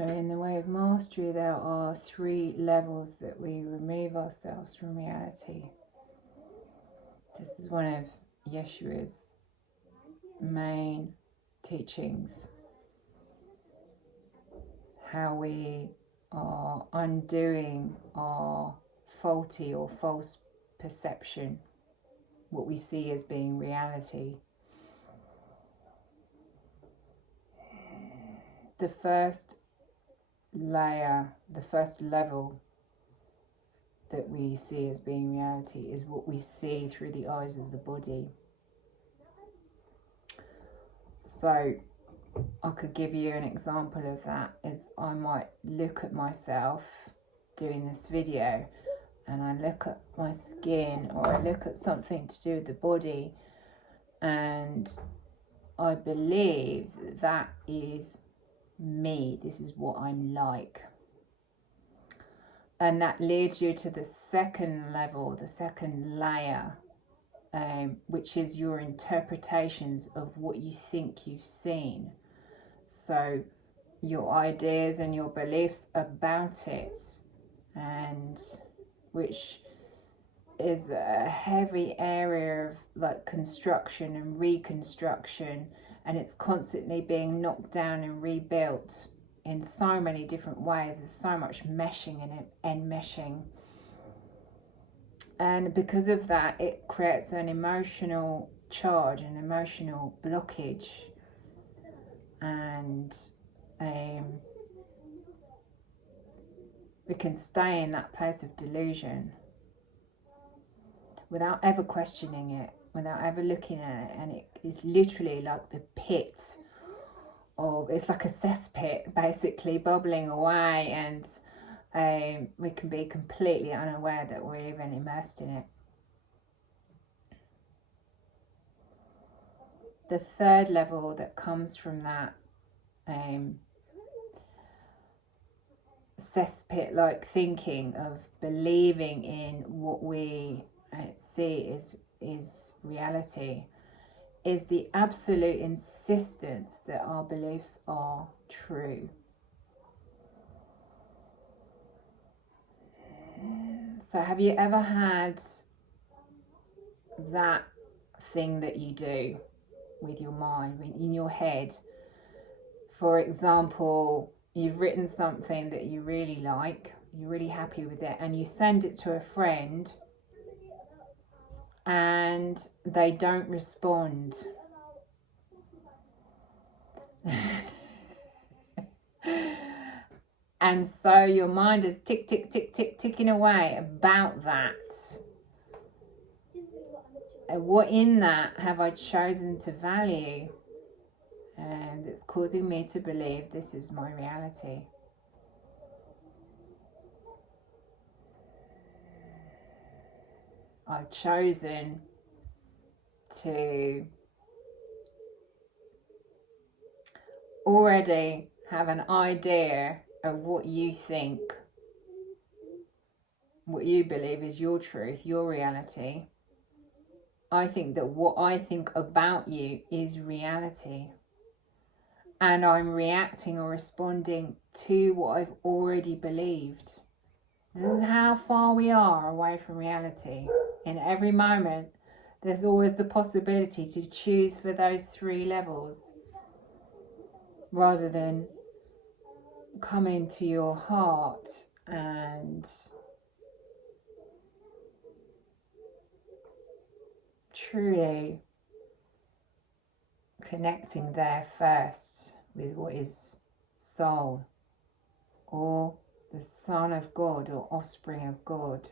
So in the way of mastery, there are 3 levels that we remove ourselves from reality. This is one of Yeshua's main teachings. How we are undoing our faulty or false perception, what we see as being reality. The first layer, the first level that we see as being reality is what we see through the eyes of the body. So I could give you an example of that is I might look at myself doing this video and I look at my skin or I look at something to do with the body and I believe that is me, this is what I'm like. And that leads you to the second level, the second layer, which is your interpretations of what you think you've seen. So your ideas and your beliefs about it, and which is a heavy area of like construction and reconstruction, and it's constantly being knocked down and rebuilt in so many different ways. There's so much meshing and enmeshing, and because of that it creates an emotional charge, an emotional blockage, and we can stay in that place of delusion without ever questioning it, without ever looking at it, and it is literally like the pit of, it's like a cesspit basically bubbling away, and we can be completely unaware that we're even immersed in it. The third level that comes from that cesspit like thinking of believing in what we see is reality is the absolute insistence that our beliefs are true. So have you ever had that thing that you do with your mind, in your head? For example, you've written something that you really like, you're really happy with it, and you send it to a friend and they don't respond. And so your mind is ticking away about that. What in that have I chosen to value? And it's causing me to believe this is my reality. I've chosen to already have an idea of what you think, what you believe is your truth, your reality. I think that what I think about you is reality. And I'm reacting or responding to what I've already believed. This is how far we are away from reality. In every moment, there's always the possibility to choose for those 3 levels, rather than come into your heart and truly connecting there first with what is soul, or the Son of God, or offspring of God.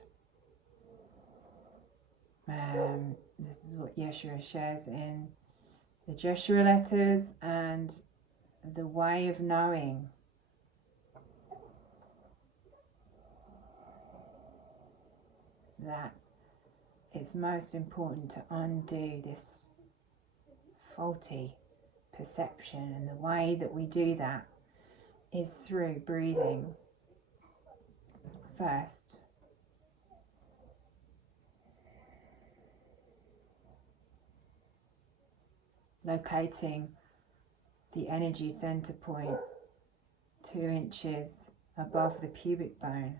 This is what Yeshua shares in the Joshua letters and the way of knowing. That it's most important to undo this faulty perception, and the way that we do that is through breathing first. Locating the energy center point 2 inches above the pubic bone,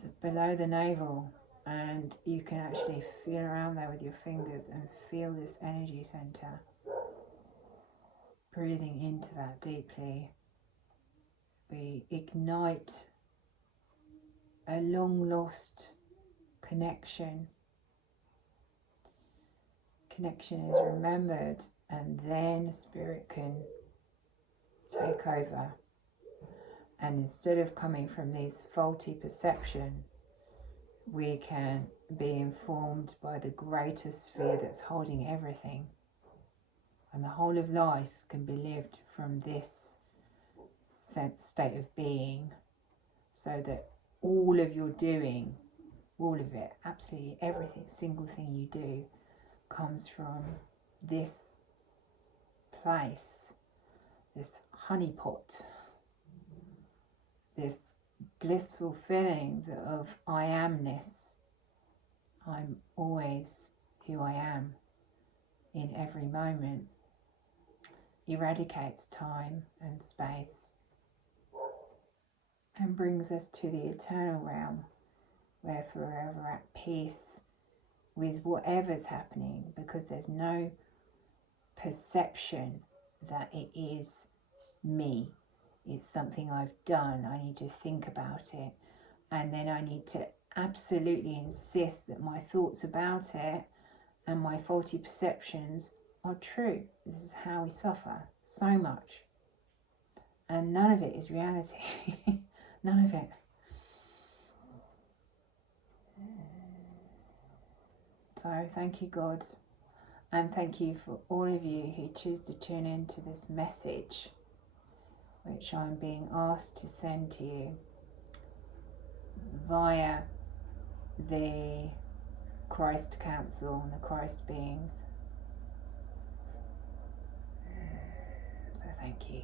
just below the navel, and you can actually feel around there with your fingers and feel this energy center. Breathing into that deeply, we ignite a long lost connection. Connection is remembered, and then spirit can take over. And instead of coming from these faulty perception, we can be informed by the greater sphere that's holding everything. And the whole of life can be lived from this state of being, so that all of your doing, all of it, absolutely everything, single thing you do, comes from this place, this honeypot, this blissful feeling of I amness. I'm always who I am in every moment. Eradicates time and space and brings us to the eternal realm, where we're forever at peace with whatever's happening, because there's no perception that it is me. It's something I've done. I need to think about it, and then I need to absolutely insist that my thoughts about it and my faulty perceptions are true. This is how we suffer so much, and none of it is reality. None of it. So thank you, God, and thank you for all of you who choose to tune into this message, which I'm being asked to send to you via the Christ Council and the Christ beings. So thank you.